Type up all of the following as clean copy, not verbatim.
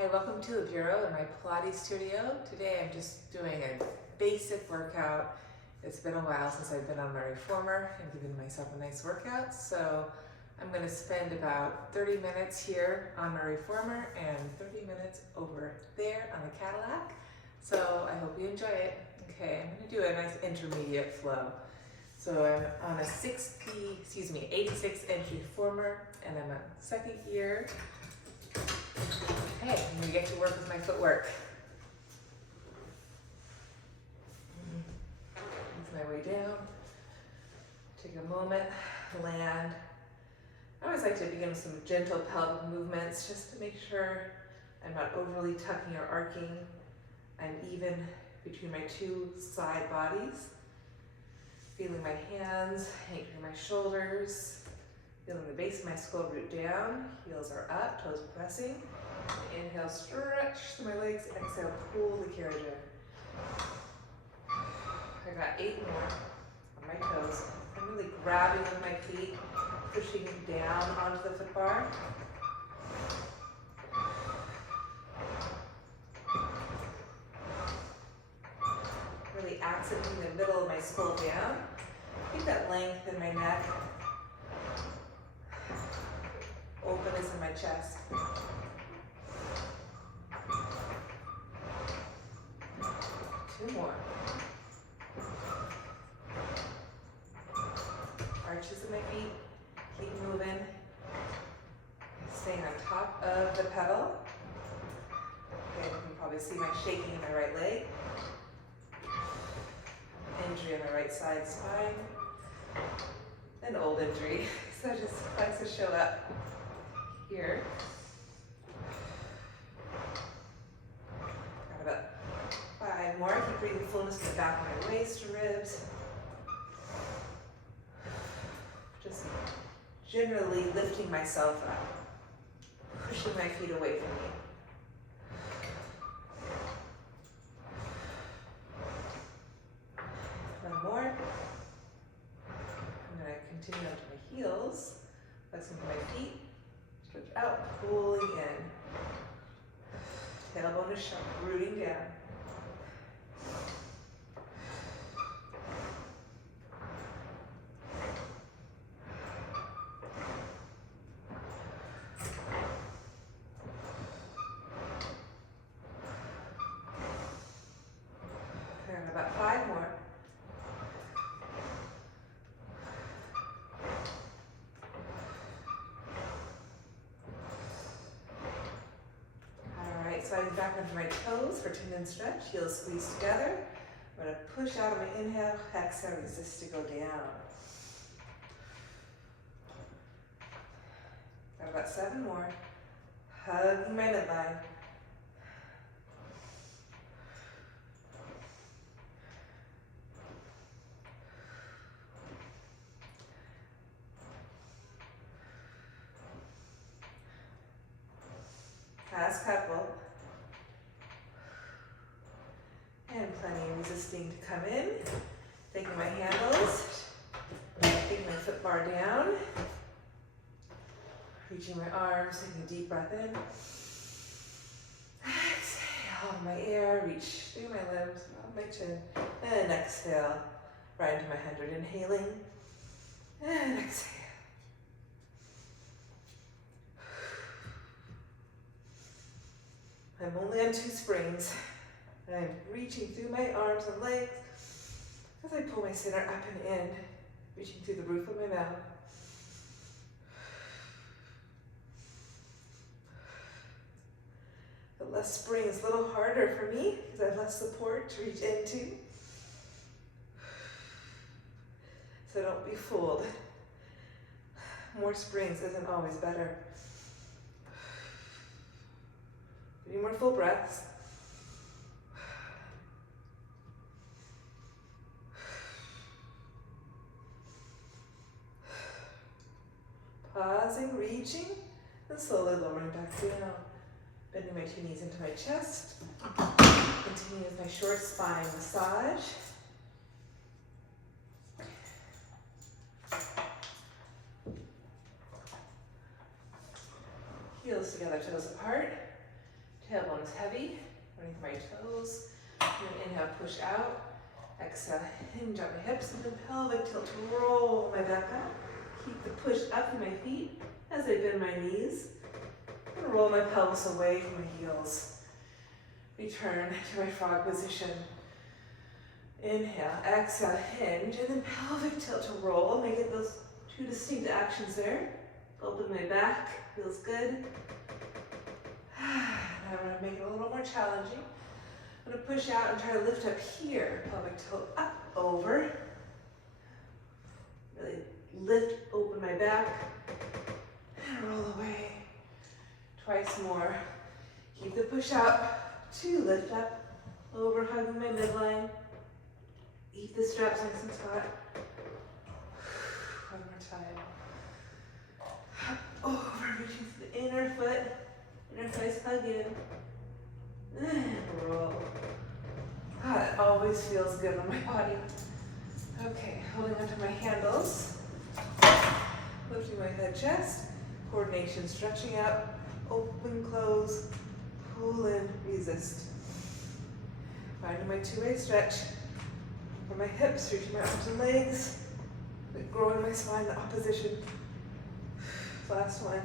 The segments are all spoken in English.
Hi, welcome to the Bureau in my Pilates studio. Today I'm just doing a basic workout. It's been a while since I've been on my reformer and given myself a nice workout, so I'm going to spend about 30 minutes here on my reformer and 30 minutes over there on the Cadillac. So I hope you enjoy it. Okay, I'm going to do a nice intermediate flow. So I'm on a 86 inch reformer and I'm on second gear. Okay, I'm going to get to work with my footwork. Ease my way down. Take a moment, land. I always like to begin with some gentle pelvic movements just to make sure I'm not overly tucking or arcing. I'm even between my two side bodies. Feeling my hands anchoring my shoulders. Feeling the base of my skull root down. Heels are up, toes pressing. Inhale, stretch my legs. Exhale, pull the carriage in. I got 8 more on my toes. I'm really grabbing with my feet, pushing down onto the foot bar. Really accenting the middle of my skull down. Keep that length in my neck. Openness in my chest. 2 more. Arches in my feet. Keep moving. Staying on top of the pedal. Okay, you can probably see my shaking in my right leg. Injury on my right side spine. An old injury, so it just likes to show up here. Got about 5 more. Keep breathing fullness to the back of my waist, ribs. Just generally lifting myself up, pushing my feet away from me. One more. I'm going to continue onto my heels, flexing to my feet, stretch out, pulling in. Tailbone is sharp, rooting down. And about 5 more. Sliding back onto my toes for tendon stretch, heels squeeze together. I'm going to push out on my inhale, exhale, resist to go down. Got about 7 more. Hugging my midline. Last couple. And plenty of resisting to come in. Taking my handles, taking my foot bar down, reaching my arms, taking a deep breath in. Exhale my air, reach through my limbs, on my chin, and exhale right into my 100. Inhaling, and exhale. I'm only on 2 springs. I'm reaching through my arms and legs as I pull my center up and in, reaching through the roof of my mouth. The less spring is a little harder for me because I have less support to reach into. So don't be fooled. More springs isn't always better. 3 more full breaths. Pausing, reaching, and slowly lowering back down. Bending my 2 knees into my chest. Continue with my short spine massage. Heels together, toes apart. Tailbone is heavy, underneath my toes. And then inhale, push out. Exhale, hinge on my hips, and then pelvic tilt to roll my back up. Keep the push up through my feet as I bend my knees. And roll my pelvis away from my heels. Return to my frog position. Inhale, exhale, hinge, and then pelvic tilt to roll. Make it those two distinct actions there. Open my back, feels good. I'm going to make it a little more challenging. I'm going to push out and try to lift up here. Pelvic tilt up, over. Really lift, open my back, and roll away. Twice more. Keep the push out, 2, lift up, over, hugging my midline. Keep the straps nice and taut. One more time. Up, over, reaching to the inner foot, inner thighs hug in. And roll. That always feels good on my body. Okay, holding onto my handles. Lifting my head, chest. Coordination, stretching out. Open, close. Pull in, resist. Finding my two-way stretch. For my hips, reaching my arms and legs. Growing my spine, the opposition. Last one.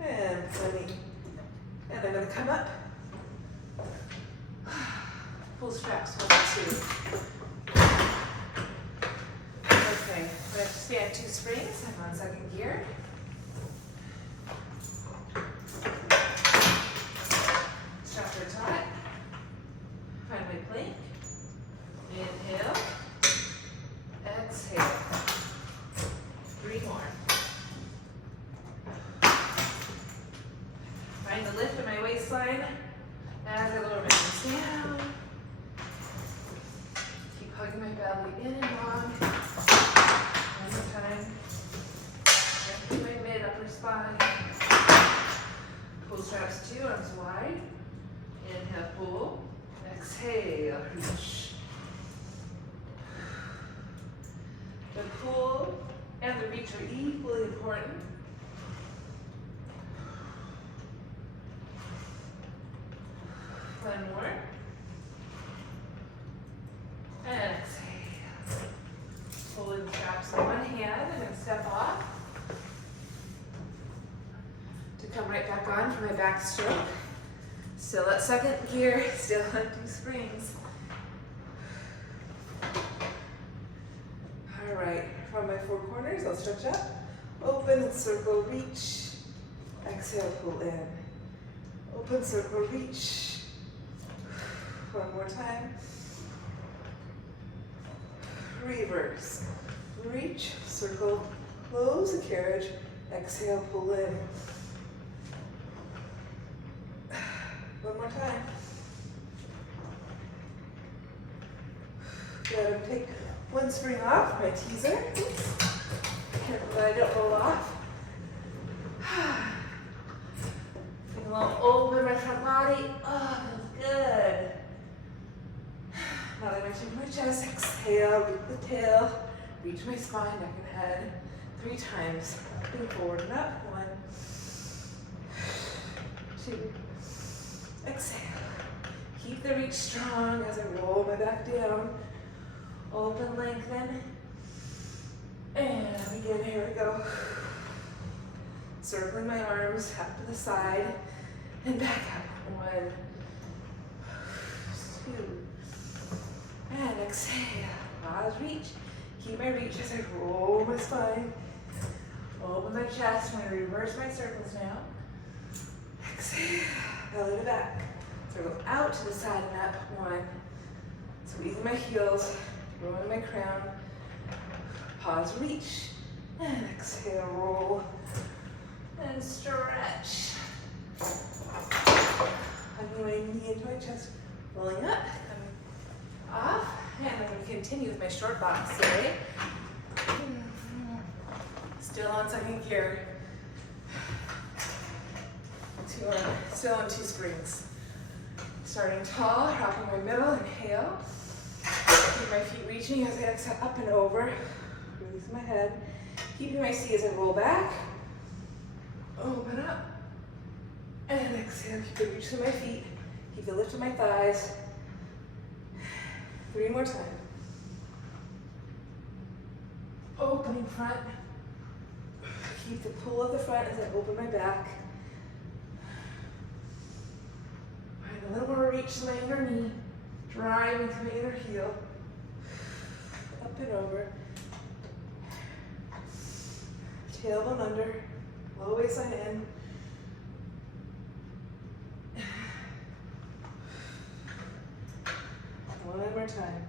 And plenty. And I'm going to come up. Pull straps, 1, 2. Okay, I'm going to stand 2 springs. I'm on second gear. Straps are taut. Find my plank. Inhale. Exhale. 3 more. Find the lift in my waistline as I lower my knees down. Keep hugging my belly in and long. One more time. Lifting my mid upper spine. Pull straps 2, arms wide. Inhale, pull. Exhale, reach. The pull and the reach are equally important. One more. And exhale. Pulling straps in one hand and then step off. To come right back on for my back stroke. Still at second gear, still on 2 springs. All right, from my 4 corners, I'll stretch up, open and circle, reach. Exhale, pull in. Open, circle, reach. One more time. Reverse. Reach, circle, close the carriage. Exhale, pull in. One more time. Good. Take 1 spring off, my teaser. Oops. Careful that I don't roll off. Bring along over my front body. Oh, feels good. Now that I mentioned my chest, exhale, loop the tail, reach my spine, neck and head. 3 times. Looking forward and up. 1, 2. Exhale. Keep the reach strong as I roll my back down. Open, lengthen. And begin. Here we go. Circling my arms up to the side and back up. 1, 2. And exhale. Pause, reach. Keep my reach as I roll my spine. Open my chest. I'm going to reverse my circles now. Exhale. Belly to back. Circle out to the side and up. 1. Squeezing my heels. Rolling my crown. Pause, reach. And exhale, roll. And stretch. Hugging my knee into my chest. Rolling up. Coming off. And I'm going to continue with my short box today. Still on second gear. Still on 2 springs. Starting tall, rocking my middle, inhale. Keep my feet reaching as I exhale up and over. Release my head. Keeping my seat as I roll back. Open up. And exhale, keep the reach to my feet. Keep the lift to my thighs. 3 more times. Opening front. Keep the pull of the front as I open my back. Find a little more reach to my inner knee. Driving to my inner heel. Up and over. Tailbone under. Low waistline in. One more time.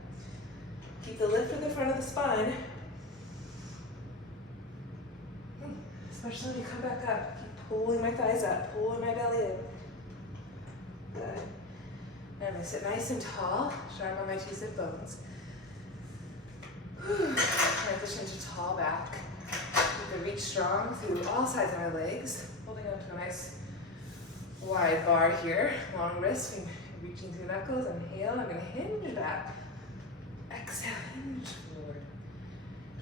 Keep the lift at the front of the spine. Especially when you come back up. Keep pulling my thighs up, pulling my belly in. Good. And I'm going to sit nice and tall, sharp on my 2 sit bones. Transition to tall back. You can reach strong through all sides of my legs, holding up to a nice wide bar here. Long wrists, reaching through knuckles. Inhale, I'm going to hinge back. Exhale, hinge forward.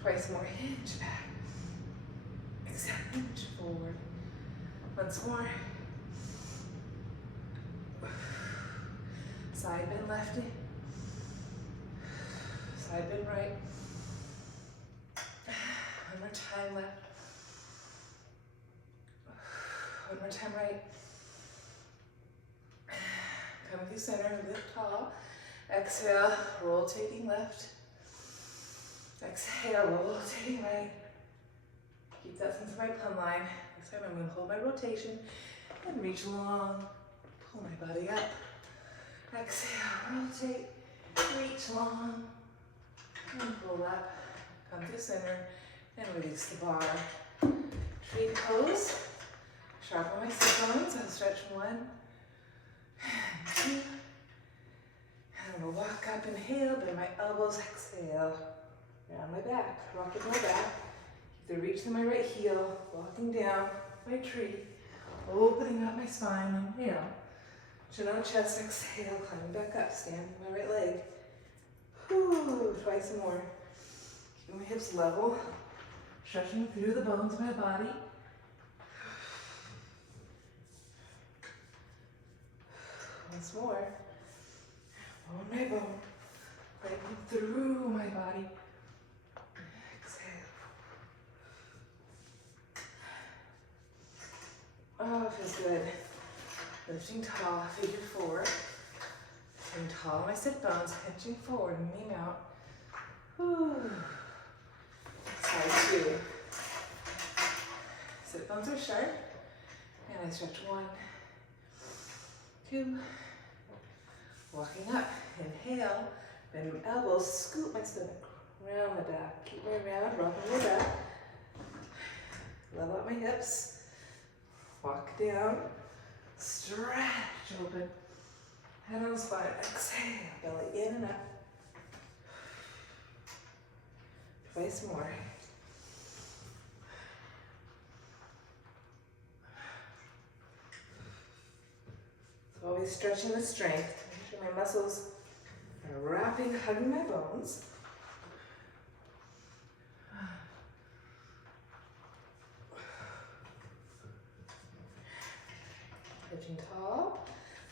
Twice more, hinge back. Exhale, hinge forward. Once more. Side bend lefty. Side bend right. One more time left. One more time right. Come through center, lift tall. Exhale, rotating left. Exhale, rotating right. Keep that sense of my plumb line. This time I'm going to hold my rotation and reach long. Pull my body up. Exhale, rotate, reach long, and pull up. Come through center and release the bar. Tree pose. Sharpen my sit bones. I'll stretch 1 and 2. And I'm going to walk up, inhale, bend my elbows, exhale. Round my back, rocking my back. Keep the reach through my right heel, walking down my tree, opening up my spine, inhale. Chin on chest, exhale, climbing back up, standing my right leg. Whew, twice more. Keeping my hips level, stretching through the bones of my body. Once more. Bone by bone, breaking through my body. Exhale. Oh, it feels good. Lifting tall, figure 4. Sitting tall on my sit bones, hinching forward, knee out. Whew. Side 2. Sit bones are sharp. And I stretch 1, 2. Walking up, inhale, bend my elbows, scoop my stomach, round my back. Keep my round, rocking my back. Level out my hips. Walk down, stretch open. Head on the spine, exhale, belly in and up. Twice more. So always stretching with strength. Make sure my muscles are wrapping, hugging my bones. Pitching tall.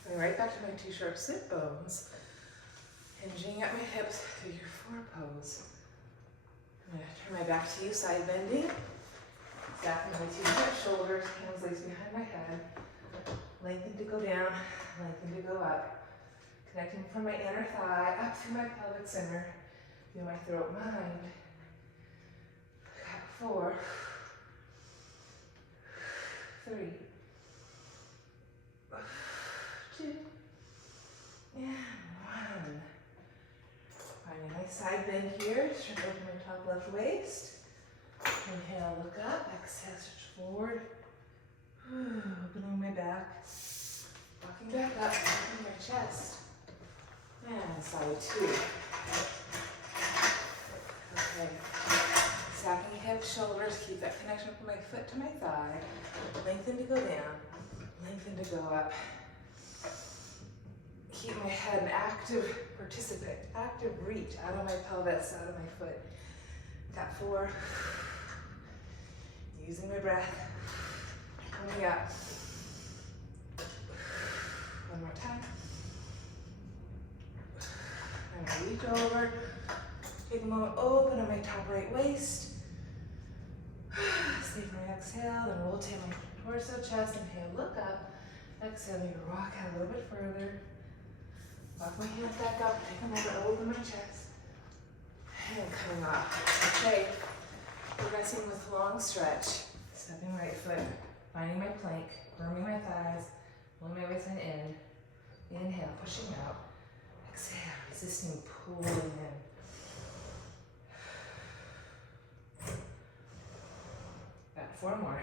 Going right back to my 2 sharp sit bones. Hinging at my hips, figure 4 pose. I'm going to turn my back to you, side bending. Stacking my 2 sharp shoulders, hands lace behind my head. Lengthen to go down, lengthen to go up. Connecting from my inner thigh up through my pelvic center. Feel my throat mind. Back 4, 3, 2, and 1. Find a nice side bend here. Stretch open my top left waist. Inhale, look up. Exhale, stretch forward. Opening my back. Walking back up, opening my chest. And side 2. Okay. Stacking hips, shoulders. Keep that connection from my foot to my thigh. Lengthen to go down. Lengthen to go up. Keep my head an active participant, active reach out of my pelvis, out of my foot. Tap 4. Using my breath. Coming up. One more time. I'm gonna reach over. Take a moment, open on my top right waist. Stay for my exhale, then rotate my torso, chest, inhale, look up. Exhale, maybe rock out a little bit further. Walk my hands back up, take a moment, open my chest. And coming off. Okay, progressing with long stretch. Stepping right foot, finding my plank, firming my thighs, pulling my waistline in. Inhale, pushing out. Exhale, resisting, pulling in. Got 4 more.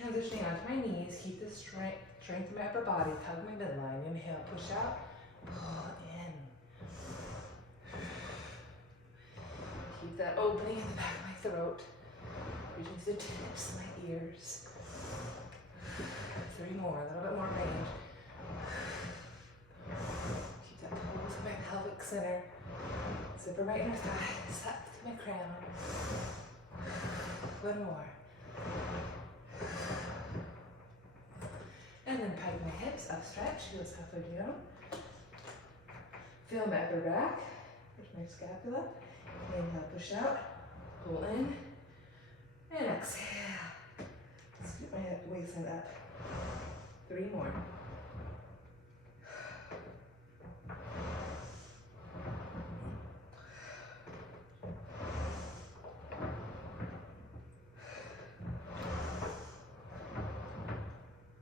Transitioning onto my knees, keep the strength in my upper body, hug my midline. Inhale, push out, pull in. Keep that opening in the back of my throat, reaching to the tips of my ears. 3 more, a little bit more range. Keep that pull to my pelvic center. Zipper my inner thigh, slap to my crown. 1 more. And then pike my hips, up stretch, heels halfway down. Feel my upper back, push my scapula. Inhale, push out, pull in, and exhale. Scoop my waistline up. 3 more.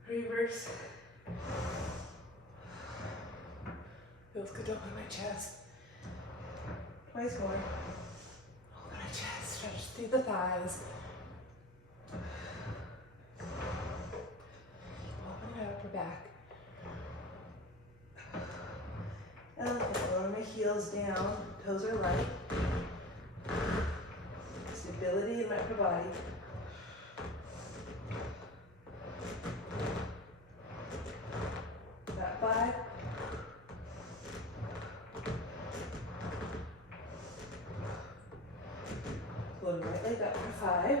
Reverse. Feels good to open my chest. Twice more. Open my chest, stretch through the thighs. Open my upper back. Elephant, lower my heels down, toes are light. Stability in my upper body. Got 5. Pull the right leg up for 5.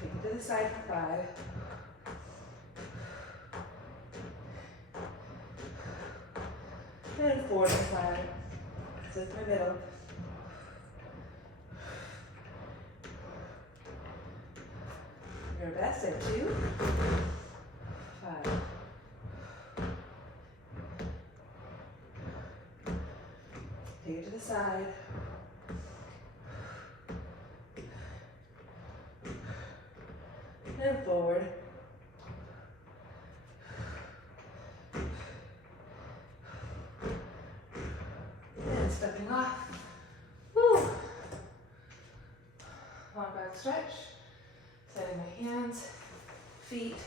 Take it to the side for 5. And forward for 5. So it's my middle. Your best at 2. 5. Take it to the side. And forward. And stepping off. Woo! Long back stretch. Setting my hands, feet.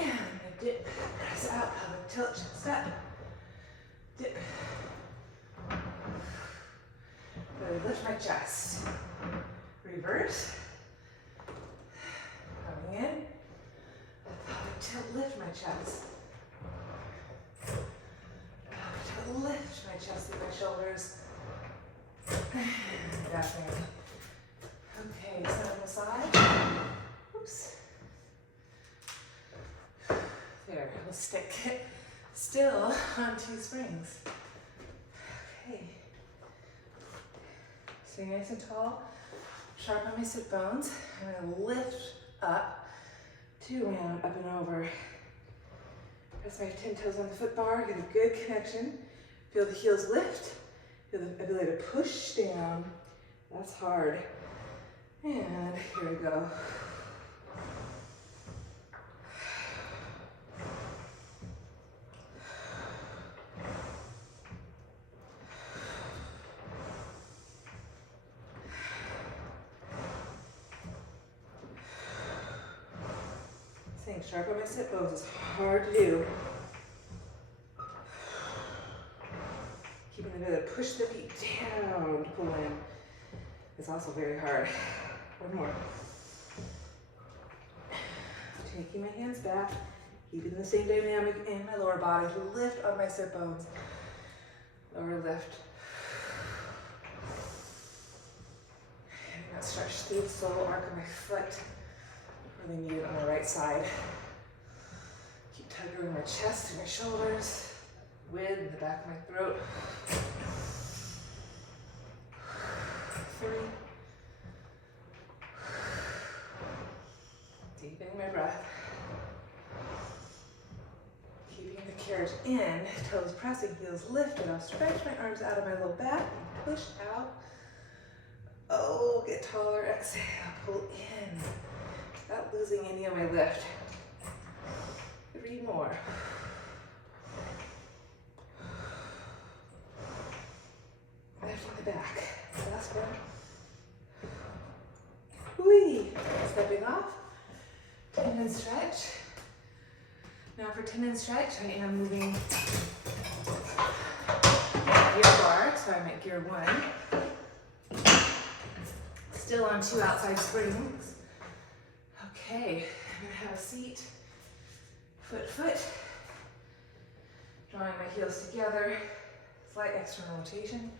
And I dip, press out, pelvic tilt, chest up. Dip. Really lift my chest. Reverse. Coming in. Pelvic tilt, lift my chest. Pelvic tilt, lift my chest through my shoulders. Back in. Okay, set on the side. Oops. There, we'll stick it still on 2 springs. Okay. Stay nice and tall. Sharp on my sit bones. I'm gonna lift up, 2 round, up and over. Press my 10 toes on the foot bar, get a good connection. Feel the heels lift. Feel the ability to push down. That's hard. And here we go. Staying sharp on my sit bones is hard to do. Keeping the ability to push the feet down to pull in. is also very hard. One more. Taking my hands back, keeping the same dynamic in my lower body. Lift on my sit bones. Lower lift. And I'm gonna stretch through the sole arc of my foot. Really need it on my right side. Keep tugging my chest and my shoulders. Width in the back of my throat. 3. Deepening my breath. Keeping the carriage in, toes pressing, heels lifted. I'll stretch my arms out of my low back and push out. Oh, get taller, exhale, pull in. Without losing any of my lift. 3 more. Lift on the back. Last one. Whee! Stepping off. Tendon stretch. Now for tendon stretch, I am moving gear bar, so I'm at gear 1. Still on 2 outside springs. Okay, I'm gonna have a seat. Foot. Drawing my heels together. Slight external rotation.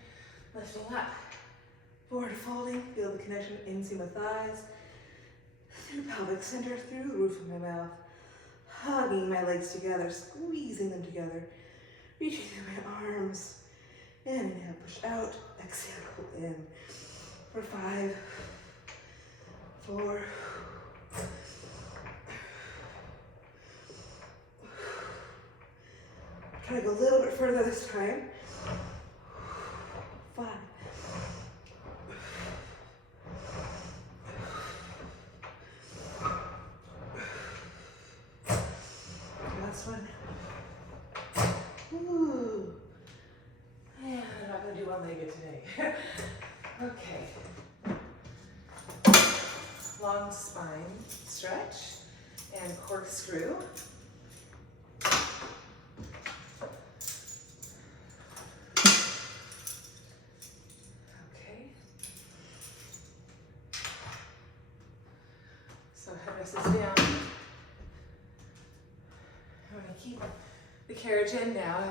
Lifting up. Forward folding. Feel the connection inseam of thighs. Through pelvic center, through the roof of my mouth. Hugging my legs together, squeezing them together. Reaching through my arms. Inhale, push out. Exhale, pull in. For 5, 4, try to go a little bit further this time. 5. Last one. Ooh. And I'm not going to do one-legged today. Okay. Long spine stretch and corkscrew. So head rests down. I'm going to keep the carriage in now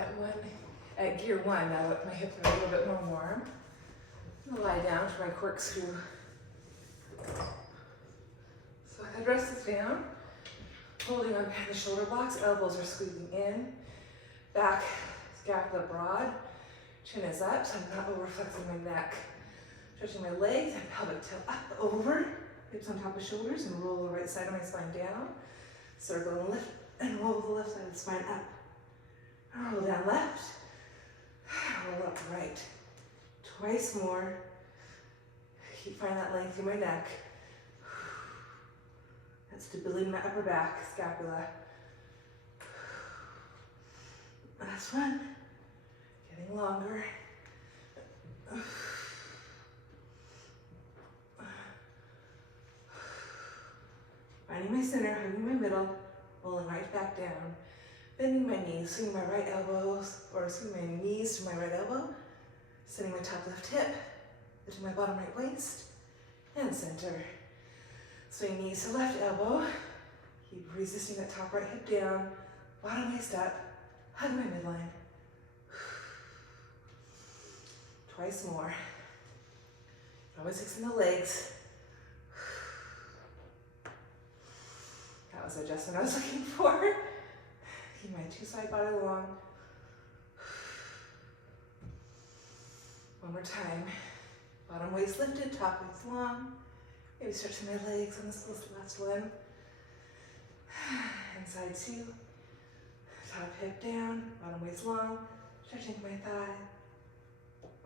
at gear 1. Now that my hips are a little bit more warm. I'm going to lie down for my corkscrew. So head rests down, holding on behind the shoulder blocks. Elbows are squeezing in. Back scapula broad. Chin is up, so I'm not over-flexing my neck. Stretching my legs and pelvic tilt up, over. Hips on top of shoulders and roll the right side of my spine down. Circle and lift and roll the left side of the spine up. Roll down left. Roll up right. Twice more. Keep finding that length in my neck. That stability in my upper back, scapula. Last one. Getting longer. Finding my center, hugging my middle, rolling right back down. Bending my knees, swinging my right elbows, or swinging my knees to my right elbow. Sending my top left hip, lifting my bottom right waist, and center. Swing knees to left elbow. Keep resisting that top right hip down, bottom waist up, hug my midline. Twice more. Always fixing the legs. That was the adjustment I was looking for. Keep my 2 side body long. One more time. Bottom waist lifted, top waist long. Maybe stretching my legs on this last one. And side 2. Top hip down, bottom waist long. Stretching my thigh.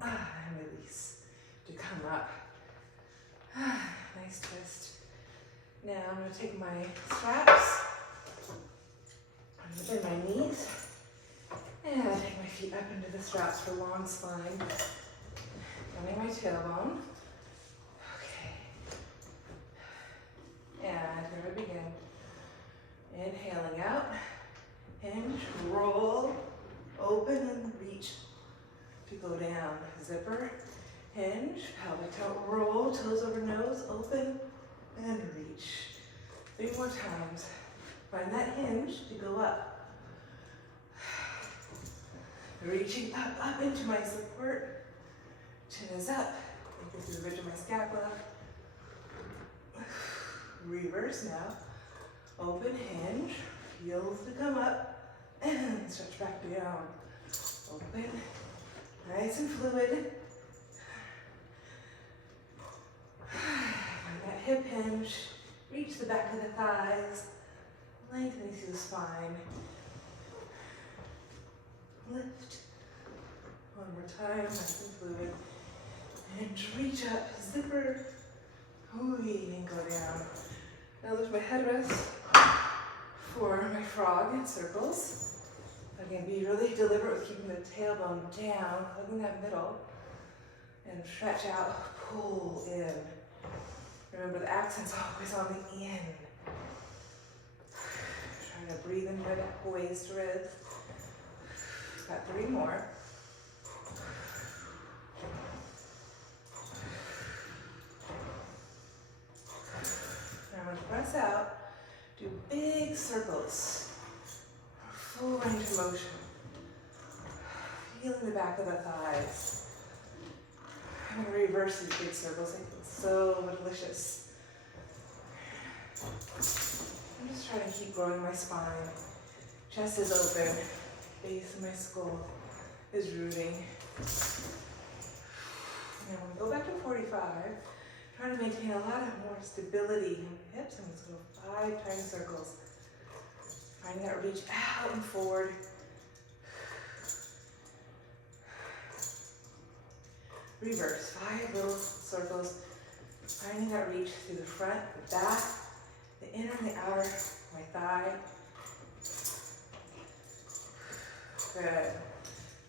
And release to come up. Nice twist. Now I'm going to take my straps. I'm going to bend my knees. And take my feet up into the straps for long spine. Bending my tailbone. Okay. And here we begin. Inhaling out. Hinge, roll, open and reach to go down. Zipper. Hinge, pelvic tilt, roll, toes over nose, open, and reach. 3 more times. Find that hinge to go up. Reaching up into my support. Chin is up. Take it through the ridge of my scapula. Reverse now. Open hinge. Heels to come up. And stretch back down. Open. Nice and fluid. That hip hinge. Reach the back of the thighs. Lengthening through the spine. Lift. One more time, nice and fluid. And reach up, zipper. And go down. Now lift my headrest for my frog in circles. Again, be really deliberate with keeping the tailbone down, hugging that middle. And stretch out, pull in. Remember the accent's always on the in. Trying to breathe into my back, waist, ribs. Got 3 more. Now I'm going to press out, do big circles, full range of motion. Feeling the back of the thighs. I'm going to reverse these big circles. They feel so delicious. I'm just trying to keep growing my spine. Chest is open. Base of my skull is rooting. And I'm going to go back to 45. Trying to maintain a lot of more stability in my hips. I'm just going to go 5 tiny circles. Finding that reach out and forward. Reverse, 5 little circles. Finding that reach through the front, the back, the inner and the outer, my thigh. Good.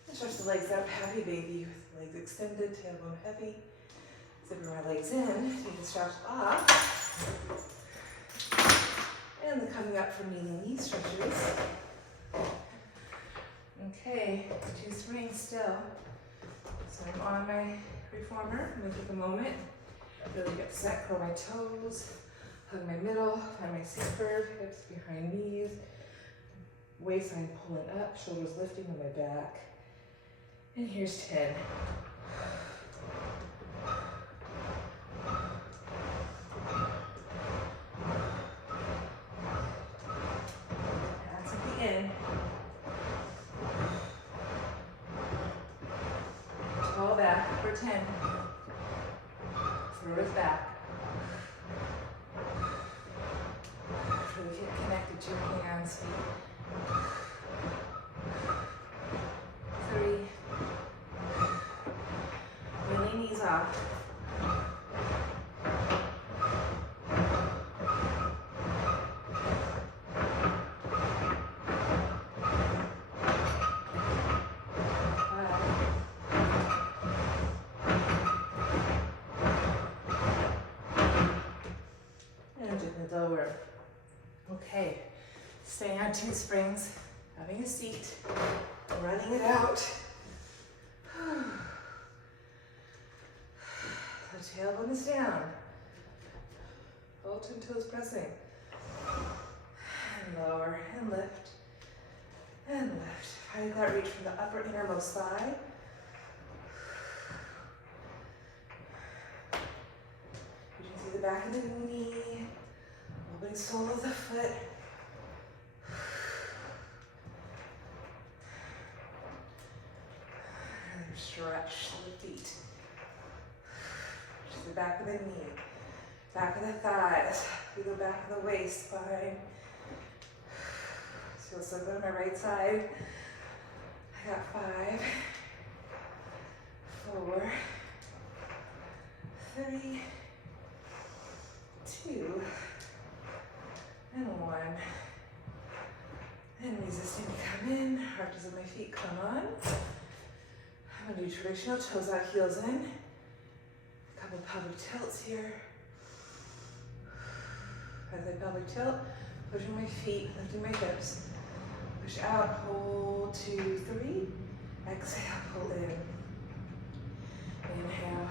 And stretch the legs up, happy baby, with legs extended, tailbone heavy. Zipping my legs in, take the straps off. And then coming up for knee stretches. Okay, 2 springs still. So I'm on my reformer. I'm going to take a moment, really get set, curl my toes, hug my middle, find my seat curve, hips behind knees, waistline pulling up, shoulders lifting on my back. And here's 10. That's at the end. Tall back for 10. Throw it back. Really get connected to your hands, feet. 3. Really knees off. 5. Lower. Okay, staying on 2 springs, having a seat, running it out. The tailbone is down. Both toes pressing. And lower, and lift, and lift. Find that reach from the upper innermost thigh. You can see the back of the knee. Opening sole of the foot. And then stretch the feet. Just the back of the knee. Back of the thighs. We go back of the waist, spine. Feels so good on my right side. I got 5, 4, 3, 2, and 1. And resisting to come in. Arches of my feet come on. I'm going to do traditional toes out, heels in. A couple pelvic tilts here. As I pelvic tilt, pushing my feet, lifting my hips. Push out, hold, 2, 3. Exhale, pull in. Inhale.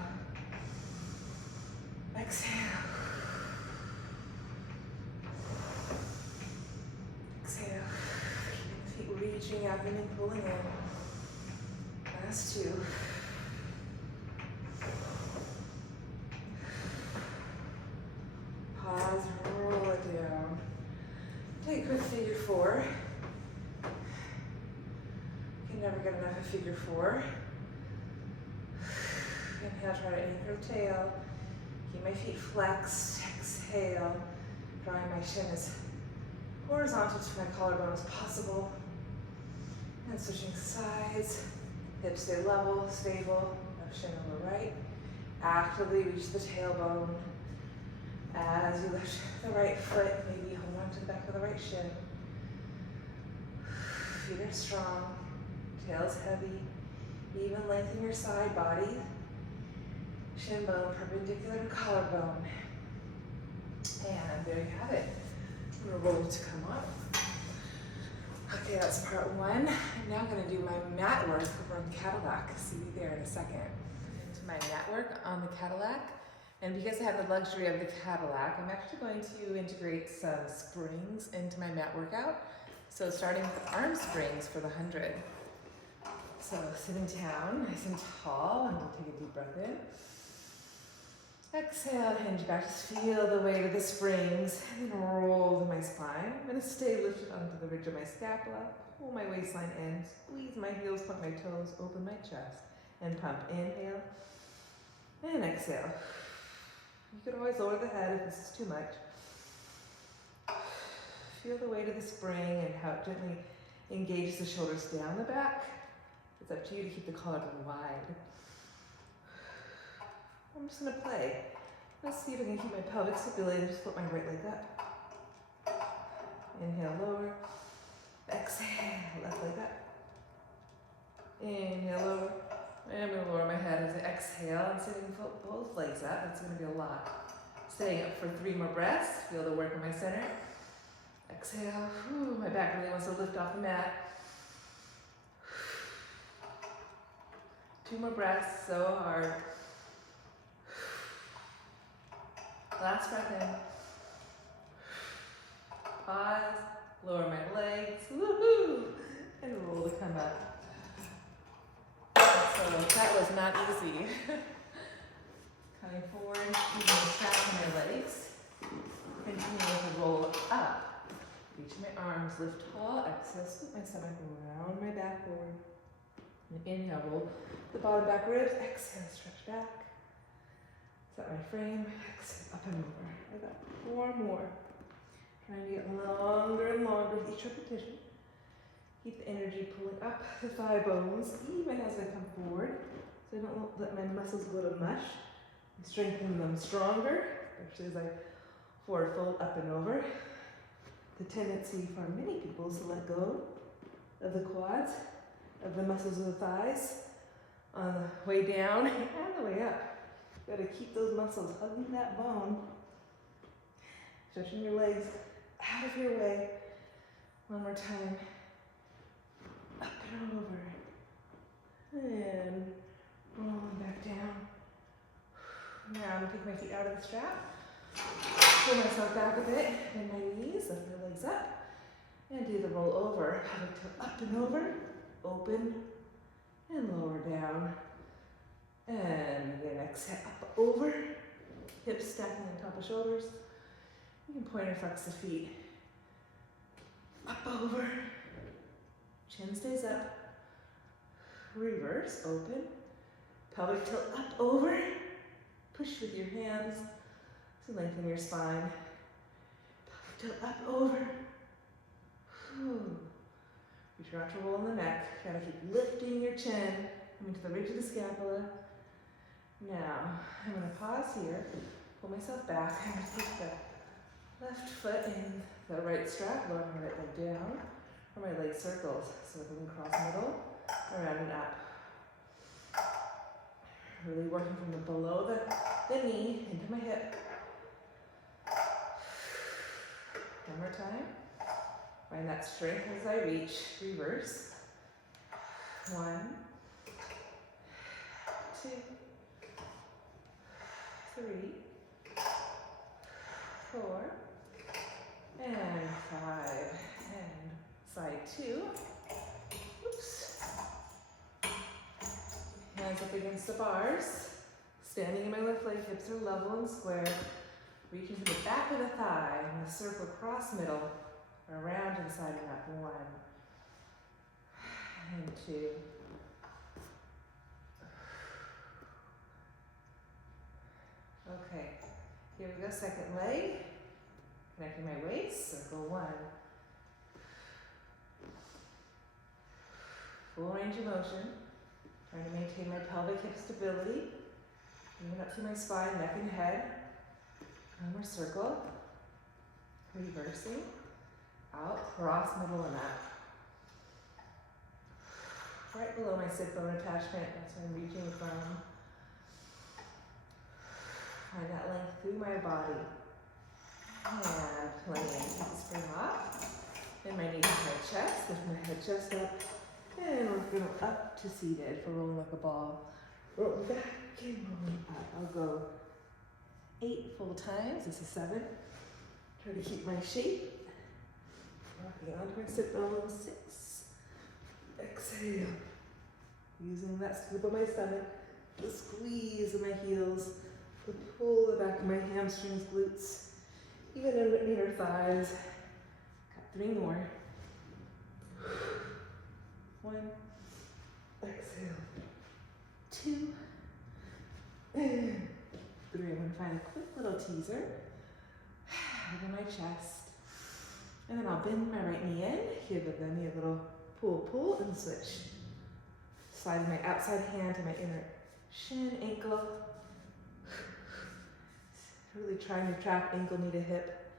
gapping and pulling in. Last 2. Pause, roll it down. Take a quick figure 4. You can never get enough of figure 4. Inhale, try to anchor the tail. Keep my feet flexed. Exhale, drawing my shin as horizontal to my collarbone as possible. And switching sides. Hips stay level, stable. Left shin over right. Actively reach the tailbone. As you lift the right foot, maybe hold on to the back of the right shin. Feet are strong. Tail's heavy. Even lengthen your side body. Shin bone perpendicular to collarbone. And there you have it. I'm going to roll to come up. Okay, that's part 1. I'm now going to do my mat work over on the Cadillac. See you there in a second. Into my mat work on the Cadillac. And because I have the luxury of the Cadillac, I'm actually going to integrate some springs into my mat workout. So starting with arm springs for the 100. So sitting down, nice and tall, and we'll take a deep breath in. Exhale, hinge back, just feel the weight of the springs, and then roll to my spine. I'm going to stay lifted onto the ridge of my scapula, pull my waistline in, squeeze my heels, point my toes, open my chest, and pump. Inhale, and exhale. You could always lower the head if this is too much. Feel the weight of the spring and how it gently engages the shoulders down the back. It's up to you to keep the collarbone wide. I'm just going to play. Let's see if I can keep my pelvic stability and just flip my right leg up. Inhale, lower. Exhale, left leg up. Inhale, lower. And I'm going to lower my head as I exhale and sitting both legs up. That's going to be a lot. Staying up for 3 more breaths. Feel the work in my center. Exhale. Whew, my back really wants to lift off the mat. 2 more breaths. So hard. Last breath in. Pause. Lower my legs. Woohoo! And roll to come up. So that was not easy. Coming forward, keeping the strap on my legs. Continuing to roll up. Reach my arms, lift tall, exhale, scoop my stomach, round my back forward. And inhale, roll the bottom back ribs, exhale, stretch back. Set my frame, exhale, up and over. I got 4 more. Trying to get longer and longer with each repetition. Keep the energy pulling up the thigh bones, even as I come forward. So I don't let my muscles go to mush. I strengthen them stronger, especially as I forward fold up and over. The tendency for many people is to let go of the quads, of the muscles of the thighs, on the way down and the way up. You gotta keep those muscles hugging that bone. Stretching your legs out of your way. One more time. Up and over. And rolling back down. Now I'm gonna take my feet out of the strap. Pull myself back a bit, bend my knees, lift my legs up, and do the roll over. Up and over, open, and lower down. And again, exhale, up, over, hips stacking on top of shoulders. You can point and flex the feet. Up, over, chin stays up. Reverse, open, pelvic tilt up, over, push with your hands to lengthen your spine. Pelvic tilt up, over. Whew. Reach out to roll in the neck. You gotta keep lifting your chin, coming to the ridge of the scapula. Now, I'm gonna pause here, pull myself back. I'm gonna take the left foot in the right strap, lower my right leg down, or my leg circles. So I can cross middle, around and up. Really working from the below the knee into my hip. One more time. Find that strength as I reach. Reverse. 1, 2, 3, 4, and 5. And side 2. hands up against the bars. Standing in my left leg, hips are level and square. Reaching to the back of the thigh, and the circle across middle, around to the side and up. 1 and 2. Okay, here we go, second leg. Connecting my waist, circle 1. Full range of motion. Trying to maintain my pelvic hip stability. Moving up through my spine, neck and head. One more circle. Reversing. Out, cross, middle and up. Right below my sit bone attachment, that's where I'm reaching from. Find that length through my body. And plane, take the spring off. And my knees to my chest, lift my head just up. And we're going up to seated for rolling like a ball. Roll back and rolling up. I'll go 8 full times. This is 7. Try to keep my shape. Rocking onto my sit bone. 6. Exhale. Using that scoop of my stomach. The squeeze of my heels. The pull the back of my hamstrings, glutes. Even underneath our thighs. Got 3 more. 1. Exhale. 2. And 3. I'm going to find a quick little teaser. Over my chest. And then I'll bend my right knee in. Give the knee a little pull, and switch. Slide my outside hand to my inner shin, ankle. Really trying to trap ankle, knee to hip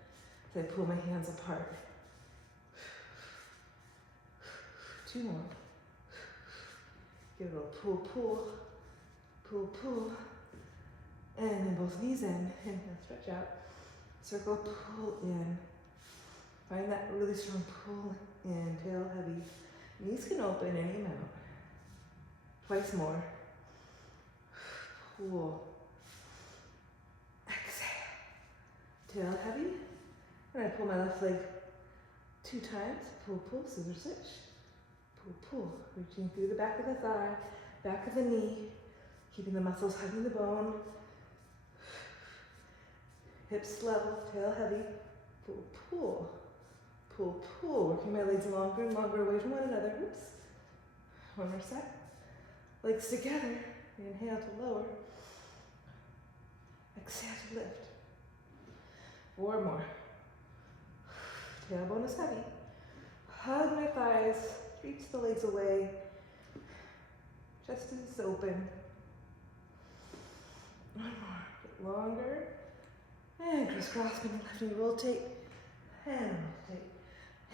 as I pull my hands apart. 2 more. Give it a little pull. And then both knees in. And stretch out. Circle, pull in. Find that really strong pull in, tail heavy. Knees can open any amount. Twice more. Pull. Exhale. Tail heavy. And I pull my left leg 2 times. Pull, scissor switch. Pull. Reaching through the back of the thigh, back of the knee. Keeping the muscles hugging the bone. Hips level, tail heavy. Pull. Working my legs longer and longer away from one another. Oops. 1 more set. Legs together. Inhale to lower. Exhale to lift. 4 more. Tailbone is heavy. Hug my thighs. Reach the legs away. Chest is open. 1 more. Get longer. And crisscross, bend left knee, rotate. And rotate.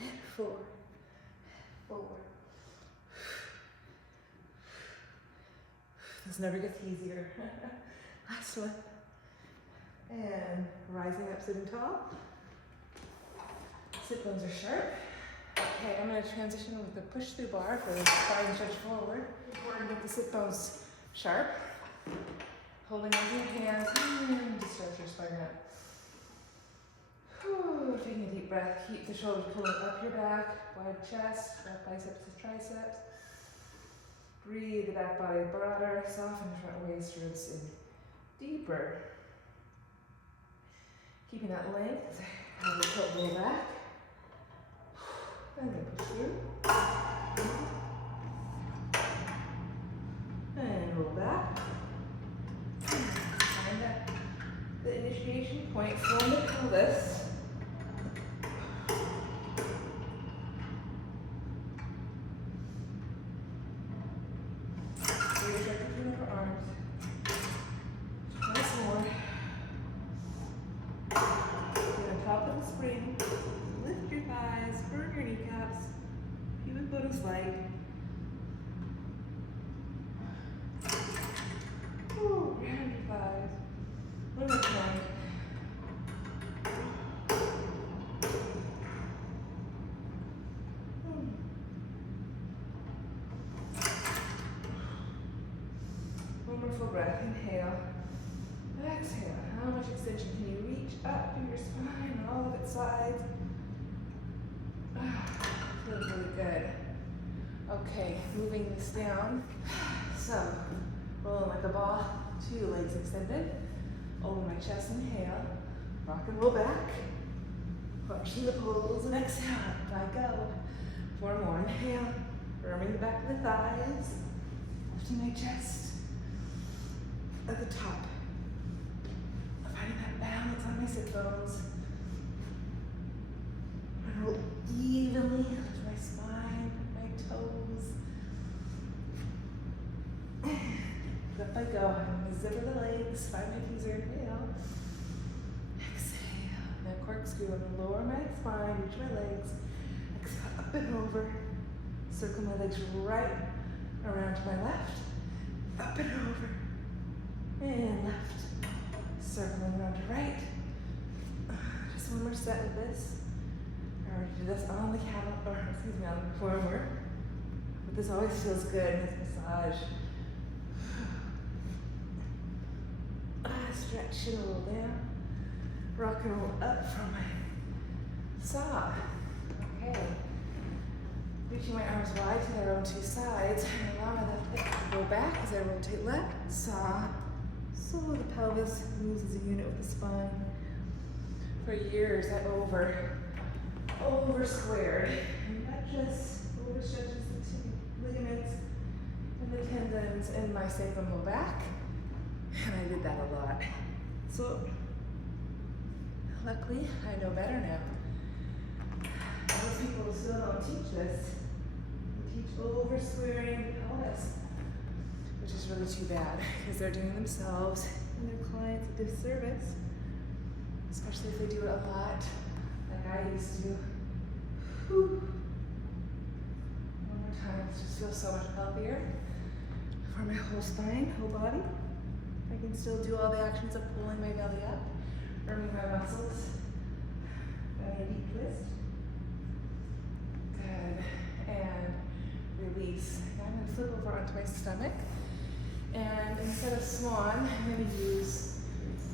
And forward. This never gets easier. Last one. And rising up, sitting tall. Sit bones are sharp. Okay, I'm going to transition with the push through bar for the spine stretch forward. Important to get the sit bones sharp. Holding on to your hands and just stretch your spine up. Taking a deep breath. Keep the shoulders pulling up your back. Wide chest, left biceps to triceps. Breathe the back body broader. Soften the front waist, ribs in deeper. Keeping that length. Have the tilt roll back. And then push through. And roll back. Find that the initiation point from the pelvis. Arms. Once more. Get on top of the spring. Lift your thighs, burn your kneecaps. Pubic bone is light. Round your thighs. 1 more time. Full breath. Inhale. Exhale. How much extension can you reach up through your spine, all of its sides? Feels really good. Okay, moving this down. So, Rolling like a ball, 2 legs extended. Over my chest, inhale. Rock and roll back. Pushing the pose and exhale. Up I go. 4 more. Inhale. Firming the back of the thighs. Lifting my chest. At the top. Finding that balance on my sit bones. And roll evenly. Lift my spine, my toes. Up I go. I'm going to zipper the legs. Find my teaser. Inhale. Exhale. Now corkscrew. I'm going to lower my spine, reach my legs. Exhale. Up and over. Circle my legs right around to my left. Up and over. And left. Circling around to right. Just one more set of this. I already did this on the on the reformer. But this always feels good in this massage. Stretch and roll down. Rock and roll up from my saw. Okay. Reaching my arms wide to their own 2 sides. And allow my left hip to go back as I rotate left. Saw. Solo the pelvis moves as a unit with the spine. For years I over squared. And that just overstretches the ligaments and the tendons in my sacrum low back. And I did that a lot. So, luckily, I know better now. Most people still don't teach this. They teach over squaring the pelvis, which is really too bad because they're doing themselves and their clients a disservice, especially if they do it a lot, like I used to. Whew. One more time, it just feels so much healthier for my whole spine, whole body. I can still do all the actions of pulling my belly up, firming my muscles, and a deep twist. Good. And release. I'm going to flip over onto my stomach. And instead of swan, I'm going to use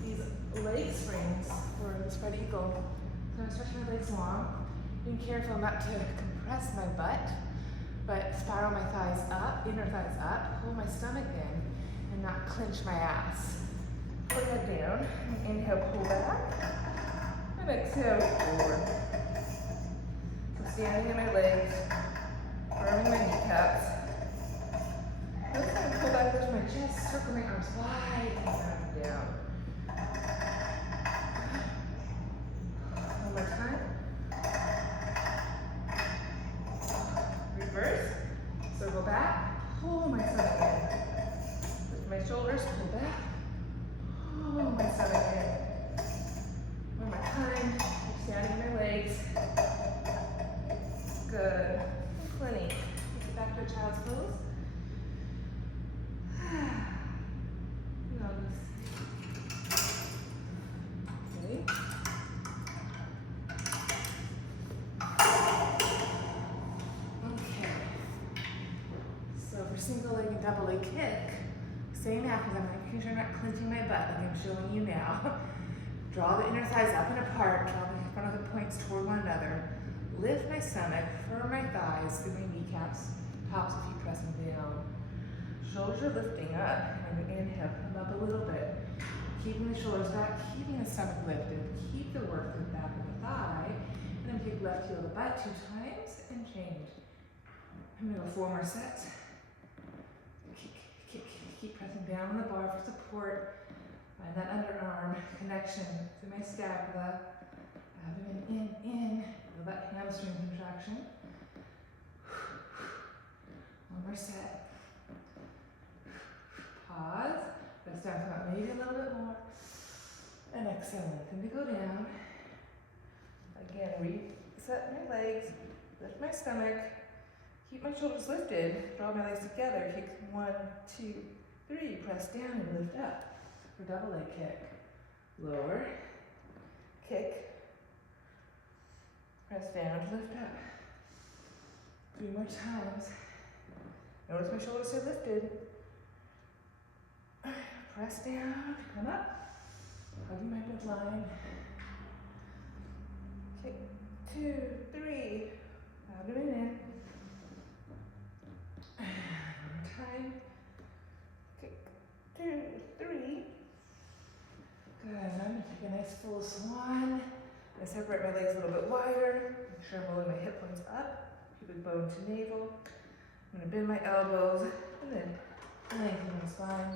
these leg springs for the spread eagle. So I'm stretching my legs long, being careful not to compress my butt, but spiral my thighs up, inner thighs up, pull my stomach in, and not clench my ass. Pull that down, and inhale, pull back, and exhale, forward. So standing in my legs, firming my kneecaps. I'm just going to pull back, lift my chest, circle my arms wide, and back down. One more time. Reverse, circle back, pull my stomach in. My shoulders, pull back. Oh, my stomach in. One more time. Keep standing on my legs. Good. Plenty. Take it back to a child's pose. Okay. Okay. So for single leg and double leg kick, same act, I'm making sure I'm not clenching my butt like I'm showing you now. Draw the inner thighs up and apart, draw the front of the points toward one another. Lift my stomach, firm my thighs through my kneecaps, tops of feet pressing down. Shoulders are lifting up, and I'm going to inhale, come up a little bit. Keeping the shoulders back, keeping the stomach lifted. Keep the work to the back of the thigh, and then take left heel to butt 2 times and change. I'm going to go 4 more sets. Keep pressing down on the bar for support. Find that underarm connection to my scapula. Abdomen in. Feel that hamstring contraction. One more set. Pause. Press down, come up maybe a little bit more. And exhale, lengthen to go down. Again, reset my legs. Lift my stomach. Keep my shoulders lifted. Draw my legs together. Kick 1, 2, 3. Press down and lift up. For double leg kick. Lower. Kick. Press down, lift up. 3 more times. Notice my shoulders are lifted. Press down, come up. Hugging my midline. Kick 2, 3. Abdomen in. One more time. Kick I'm gonna take a nice full swan. I separate my legs a little bit wider. Make sure I'm rolling my hip points up. Pubic bone to navel. I'm gonna bend my elbows and then lengthen my spine.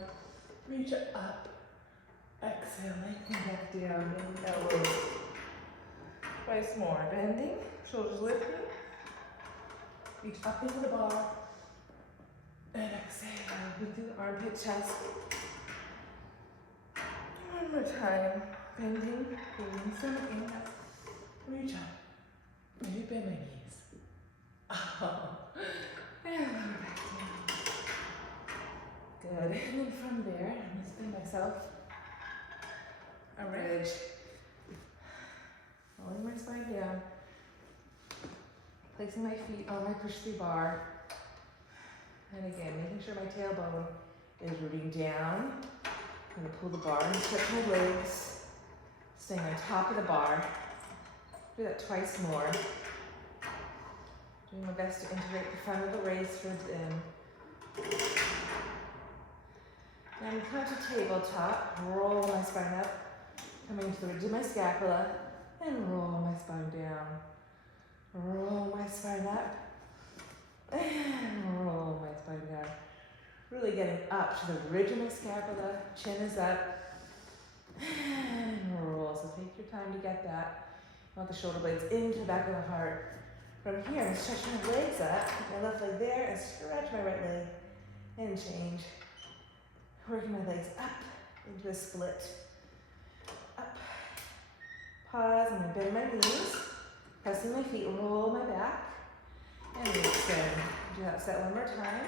Reach up. Exhale, lengthen back down. Bend elbows. Twice more. Bending. Shoulders lifting. Reach up into the bar. And exhale. Bend through the armpit, chest. One more time. Bending. Breathing. Stomach inhale. Reach up. Maybe bend my knees. Oh. And lower back down. Good. And then from there, I'm going to spin myself a ridge. Rolling my spine down. Placing my feet on my push-through bar. And again, making sure my tailbone is rooting down. I'm going to pull the bar and stretch my legs. Staying on top of the bar. Do that twice more. Doing my best to integrate the front of the waist ribs in. Now I'm going to come to tabletop, roll my spine up, coming to the ridge of my scapula, and roll my spine down. Roll my spine up, and roll my spine down. Really getting up to the ridge of my scapula, chin is up, and roll. So take your time to get that. I want the shoulder blades into the back of the heart. From here, I'm stretching my legs up, my left leg there, and stretch my right leg, and change. Working my legs up into a split. Up. Pause, I'm gonna bend my knees, pressing my feet, roll my back, and extend. Do that set one more time.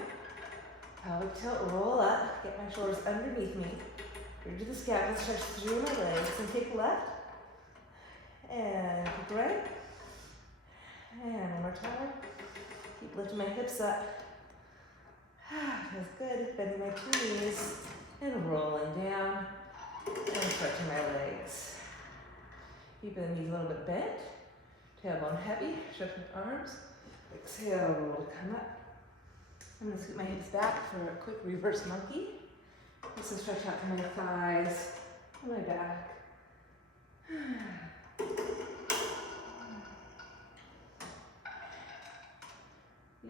Pelvic tilt, roll up, get my shoulders underneath me. Bring to the scapula, stretch through my legs, and kick left, and kick right. And one more time. Keep lifting my hips up. Feels good. Bending my knees and rolling down and stretching my legs. Keeping the knees a little bit bent. Tailbone heavy. Stretch my arms. Exhale, roll to come up. I'm going to scoot my hips back for a quick reverse monkey. Just to stretch out to my thighs and my back.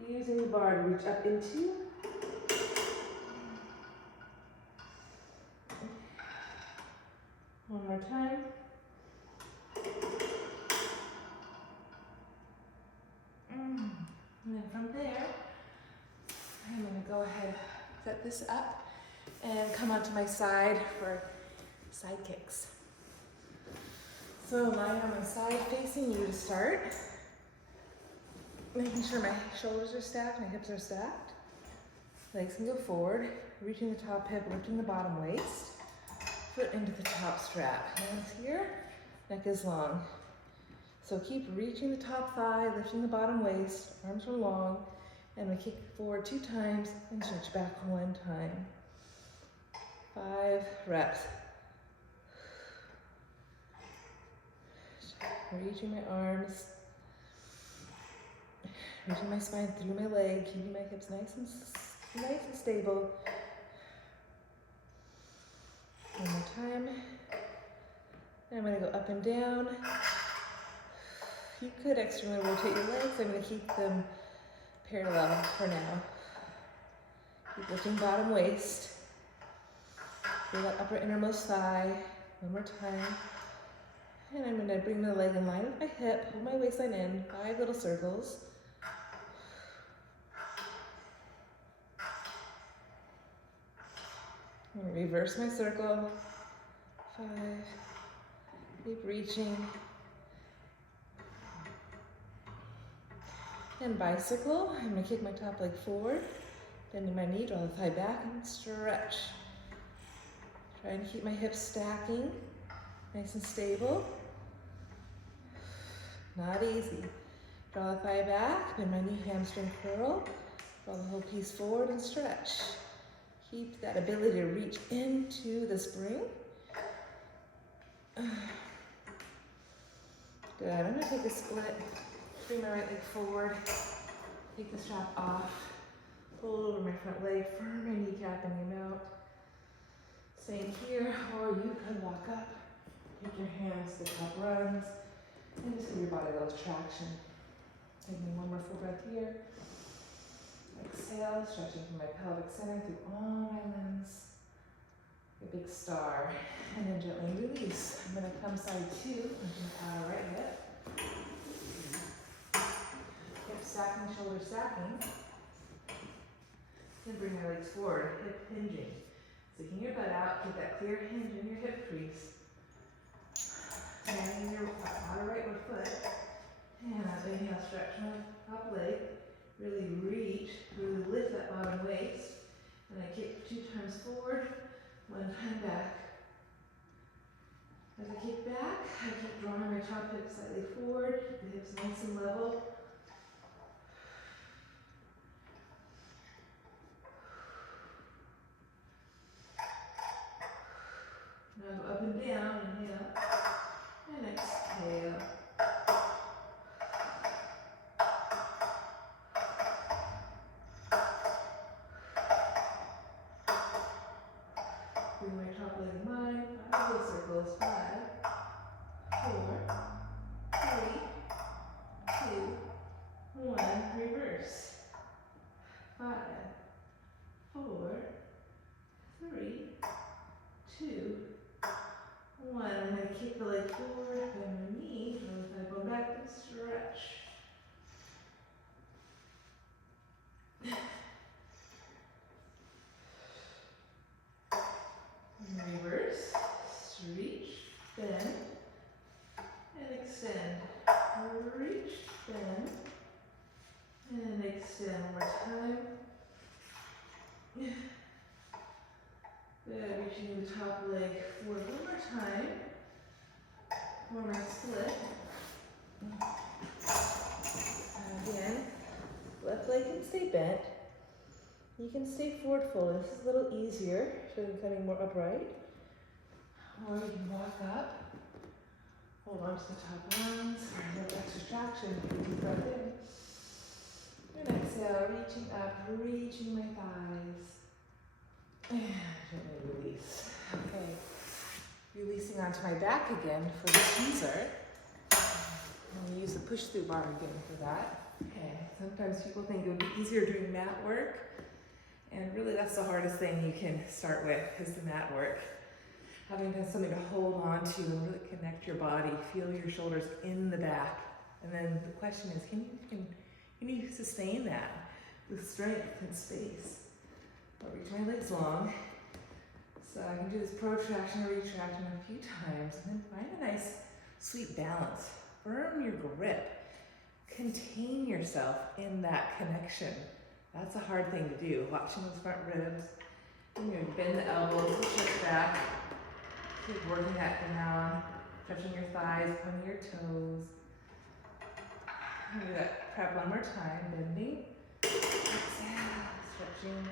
Using the bar to reach up into. One more time. And then from there, I'm going to go ahead, set this up, and come onto my side for side kicks. So lying on my side facing you to start. Making sure my shoulders are stacked, my hips are stacked. Legs can go forward, reaching the top hip, lifting the bottom waist. Foot into the top strap. Hands here, neck is long. So keep reaching the top thigh, lifting the bottom waist, arms are long, and we kick forward 2 times and stretch back 1 time. 5 reps. Reaching my arms. Reaching my spine through my leg, keeping my hips nice and stable. One more time. And I'm going to go up and down. You could externally rotate your legs. I'm going to keep them parallel for now. Keep lifting bottom waist. Feel that upper innermost thigh. One more time. And I'm going to bring the leg in line with my hip, pull my waistline in, 5 little circles. I'm going to reverse my circle. 5. Keep reaching. And bicycle. I'm going to kick my top leg forward, bending my knee, draw the thigh back, and stretch. Trying to keep my hips stacking, nice and stable. Not easy. Draw the thigh back, bend my knee, hamstring curl, draw the whole piece forward and stretch. Keep that ability to reach into the spring. Good, I'm gonna take a split, bring my right leg forward, take the strap off, pull over my front leg, firm my kneecap and your mount. Staying here, or you could walk up Take your hands to the top rungs and just give your body a little traction. Taking one more full breath here. Exhale, stretching from my pelvic center through all my limbs. A big star. And then gently release. I'm going to come side two. I'm going to add a right hip. Hip stacking, shoulder stacking. Then bring my legs forward, hip hinging. Sticking your butt out, get that clear hinge in your hip crease. And your outer right foot. And as I inhale, stretch my top leg. Really reach, really lift that bottom waist. And I kick 2 times forward, 1 time back. As I kick back, I keep drawing my top hip slightly forward, the hips nice and level. Now go up and down, inhale, and exhale. Bring my top leg in line, 5 little circles, 5, 4, 3, 2, 1, reverse. 5, 4, 3, 2, 1. I'm going to kick the leg forward, bend my knee, really kind of go back and stretch. Reverse, reach, bend, and extend. Reach, bend, and extend. One more time. Good, reaching the top leg forward one more time. For my split. Again, left leg can stay bent. You can stay forward fold. This is a little easier, so you're becoming more upright. Or you can walk up. Hold on to the top lungs for a little extra traction. Deep breath in. And exhale, reaching up, reaching my thighs. And gently release. Okay. Releasing onto my back again for the teaser. I'm going to use the push-through bar again for that. Okay. Sometimes people think it would be easier doing mat work. And really that's the hardest thing you can start with is the mat work. Having something to hold on to and really connect your body, feel your shoulders in the back. And then the question is, can you sustain that with strength and space? I'll reach my legs long. So I can do this protraction or retraction a few times and then find a nice sweet balance. Firm your grip. Contain yourself in that connection. That's a hard thing to do, watching those front ribs. And you're gonna bend the elbows, push back. Keep working that down, stretching your thighs, pointing your toes. Do that prep one more time, bending. Exhale, stretching.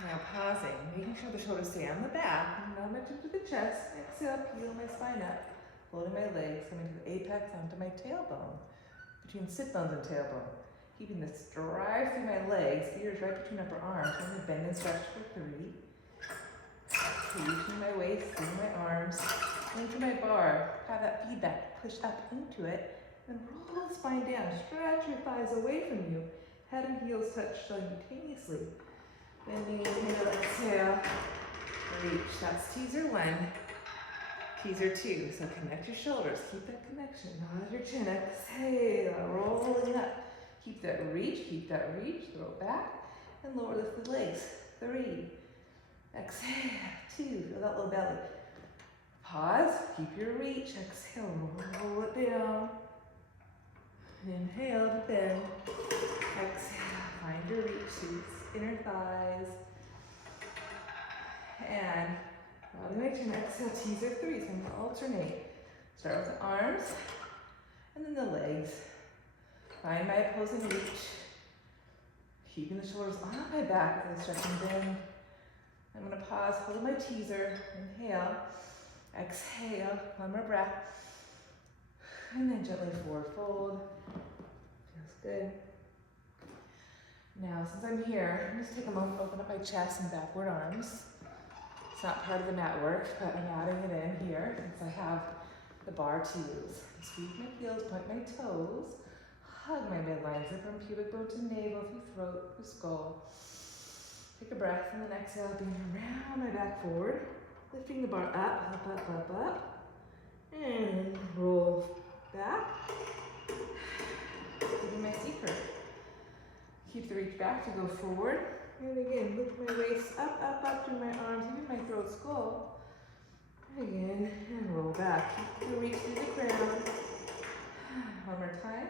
Now pausing, making sure the shoulders stay on the back, not much into the chest. Exhale, peel my spine up. Holding my legs, coming to the apex onto my tailbone, between sit bones and tailbone. Keeping this drive through my legs, ears right between upper arms. I'm going to bend and stretch for 3. Reaching my waist, through my arms, into my bar. Have that feedback, push up into it, and roll the spine down. Stretch your thighs away from you. Head and heels touch simultaneously. Bending, inhale, exhale, reach. That's teaser 1. Teaser 2, so connect your shoulders, keep that connection, nod your chin, exhale, rolling up. Keep that reach, throw it back, and lower lift the legs. 3, exhale, 2, feel that low belly. Pause, keep your reach, exhale, roll it down. Inhale to bend, exhale, find your reach, inner thighs. And bottom my chin, exhale, teaser 3, so I'm going to alternate. Start with the arms, and then the legs. Find my opposing reach. Keeping the shoulders on my back with a stretch and bend. I'm going to pause, hold my teaser, inhale, exhale, one more breath. And then gently forward fold. Feels good. Now, since I'm here, I'm just take a moment to open up my chest and backward arms. It's not part of the mat work, but I'm adding it in here since I have the bar to use. Squeeze my heels, point my toes, hug my midline, zip from pubic bone to navel, through throat, through skull. Take a breath and then exhale, bring around my back forward, lifting the bar up, and roll back. Keeping my seeker. Keep the reach back to go forward. And again, lift my waist up through my arms, even my throat, skull. Again, and roll back. Keep the reach through the crown. One more time.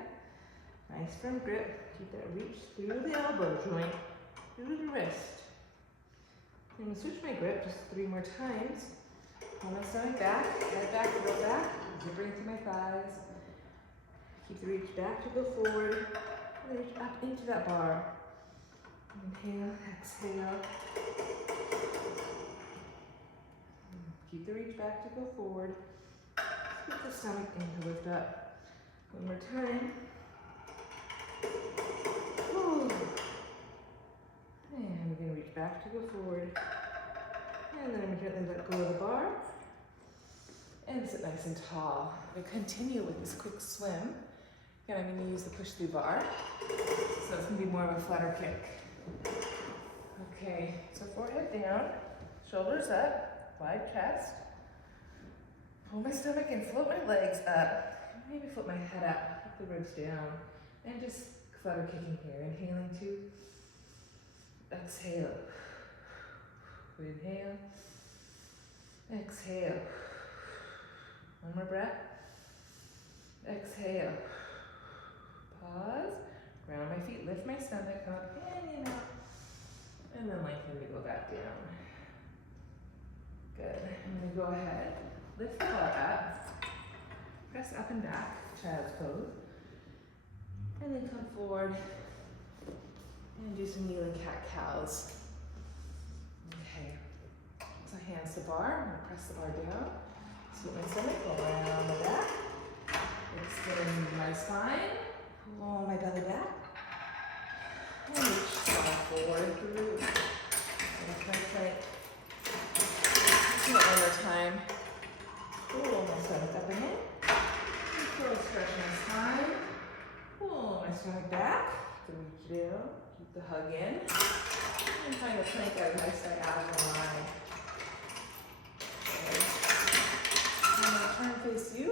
Nice firm grip. Keep that reach through the elbow joint, through the wrist. I'm going to switch my grip just 3 more times. Pull my stomach back, head back, roll back. Zippering through my thighs. Keep the reach back to go forward. And reach up into that bar. Inhale, exhale. Keep the reach back to go forward. Keep the stomach in to lift up. One more time. Ooh. And we're going to reach back to go forward. And then I'm going to gently let go of the bar. And sit nice and tall. We continue with this quick swim. Again, I'm going to use the push through bar. So it's going to be more of a flutter kick. Okay, so forehead down, shoulders up, wide chest. Pull my stomach and float my legs up. Maybe float my head up, put the ribs down. And just flutter kicking here. Inhaling 2. Exhale. Inhale. Exhale. One more breath. Exhale. Pause. Ground my feet, lift my stomach, come up, hanging out. And then lengthen to go back down. Good. I'm going to go ahead, lift the bar up, press up and back, child's pose. And then come forward and do some kneeling cat-cows. Okay. So hands to bar, I'm going to press the bar down. Scoot my stomach, go around the back. Extend my spine, pull my belly back. And reach forward through. Lift my plank. Do it one more time. Pull my stomach up and in. Control stretch my spine. Pull my stomach back. Keep the reach down. Keep the hug in. And find a plank out of nice diagonal line. Okay. I'm going to turn face you.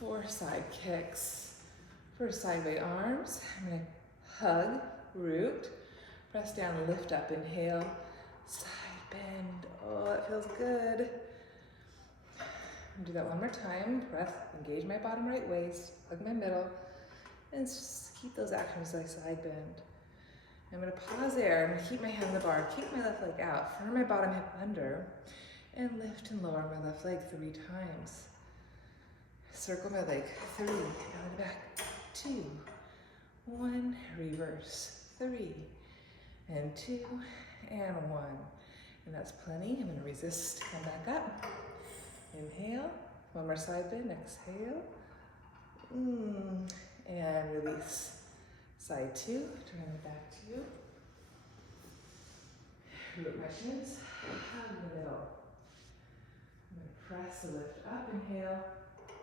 4 side kicks. First sideway arms. I'm going to hug, root, press down, lift up, inhale, side bend. Oh, that feels good. Do that one more time. Breath, engage my bottom right waist, hug my middle, and just keep those actions like side bend. I'm going to pause there. I'm going to keep my hand on the bar, kick my left leg out, firm my bottom hip under, and lift and lower my left leg 3 times. Circle my leg, 3, belly back, 2, 1, reverse, 3, and 2, and 1. And that's plenty. I'm going to resist, come back up. Inhale, one more side bend, exhale, and release. Side 2, turn it back to you. Root my shins, hug the middle. I'm going to press the lift up, inhale,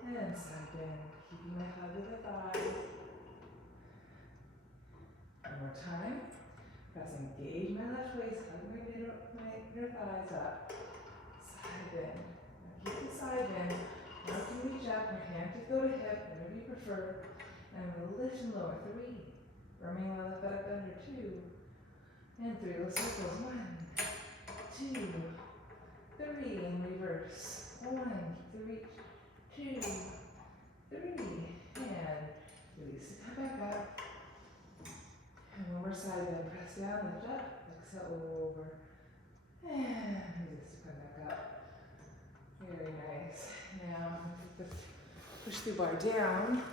and side bend, keeping my hug with the thighs. One more time. Press, engage my left waist, hug my inner thighs up. Side bend. Now keep the side bend. Now you reach up, your hand can go to hip, whatever you prefer. And I'm going to lift and lower. 3. Firming my left butt up under. 2. And 3 little circles. 1, 2, 3. And reverse. 1. Keep the reach. 2, 3. And release. Come back up. And one more side bend, press down, lift up, exhale over, and release to come back up. Very nice. Now, push the bar down.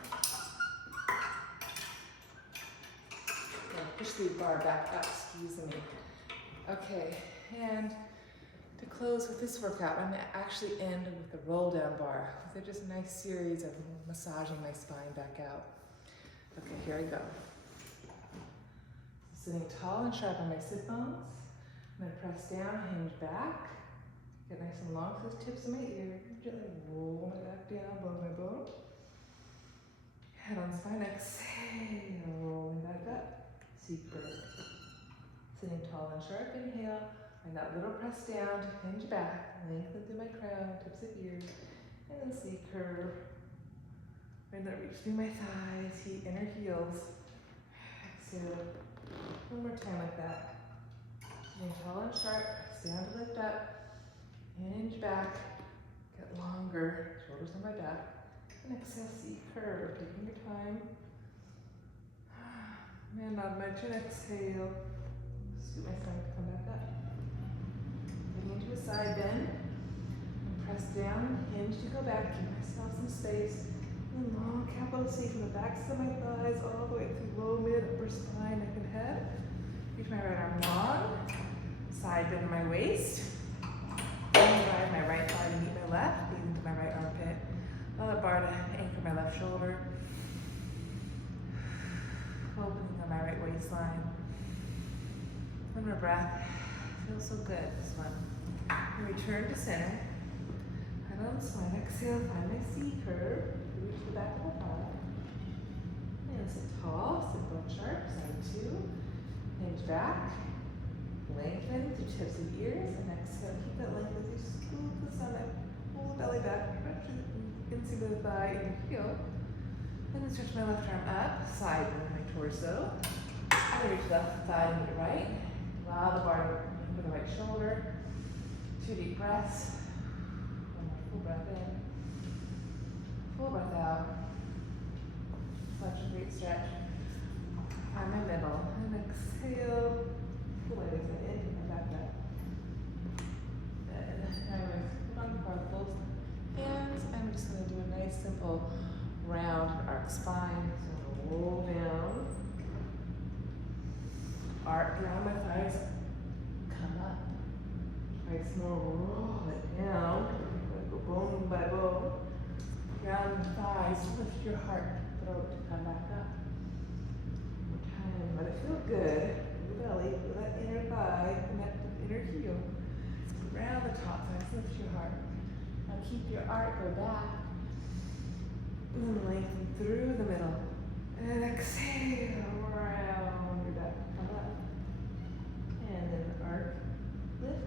Push the bar back up, excuse me. Okay, and to close with this workout, I'm going to actually end with the roll down bar. They're just a nice series of massaging my spine back out. Okay, here I go. Sitting tall and sharp on my sit bones. I'm gonna press down, hinge back. Get nice and long to the tips of my ears. Gently roll my back down, bone by bone. Head on spine, exhale, rolling back up. Seek bird. Sitting tall and sharp, inhale. Find that little press down to hinge back. Lengthen through my crown, tips of ears. And then seek curve. Find that reach through my thighs, inner heels. Exhale. One more time like that. Sitting tall and sharp, press down to lift up. Hinge back, get longer, shoulders on my back. And exhale, seek curve, taking your time. Man, nod my chin, exhale. Scoot my stomach, come back up. Getting into a side bend. And press down, hinge to go back, give myself some space. And long capital C from the backs of my thighs all the way through low, mid, upper spine, neck and head. Reach my right arm long. Side bend my waist. Drive my right thigh to meet my left, lead into my right armpit. Allow that bar to anchor my left shoulder. Opening on my right waistline. One more breath. Feels so good, this one. And return to center. Head on the spine. Exhale, find my C curve. Reach the back of the thigh. And sit tall, sit bone sharp, side two. Hinge back. Lengthen through tips of ears. And exhale, keep that length as you scoop the stomach. Pull the belly back. Stretch the inside of the thigh and heel. And then stretch my left arm up. Side bend my torso. And reach left thigh to the right. Allow the bar to anchor the right shoulder. 2 deep breaths. One more full breath in. Full breath out. Such a great stretch. Find my middle. And exhale. Pull my legs in, and back up. And I'm going to put on both hands. I'm just going to do a nice simple round arc spine. So roll down. Arc around my thighs. Come up. Nice more roll it down. Go bone by bone. Round the thighs. Lift your heart, throat to come back up. One more time. Let it feel good. Belly, feel that inner thigh, connect to the inner heel. Round the top thighs, lift your heart. Now keep your arc, go back. And then lengthen through the middle. And exhale, round your back, come up. And then arc, lift.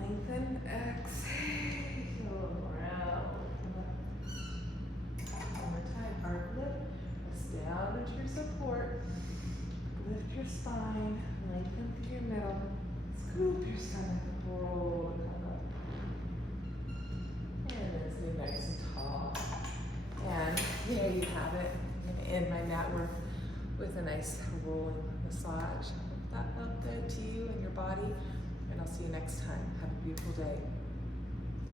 Lengthen, exhale, round, come up. One more time, arc, lift. Down into your support. Lift your spine. Lengthen through your middle. Scoop your stomach. Roll and come up. And then stay nice and tall. And there you have it. I'm going to end my mat work with a nice rolling massage. Hope that felt good to you and your body. And I'll see you next time. Have a beautiful day.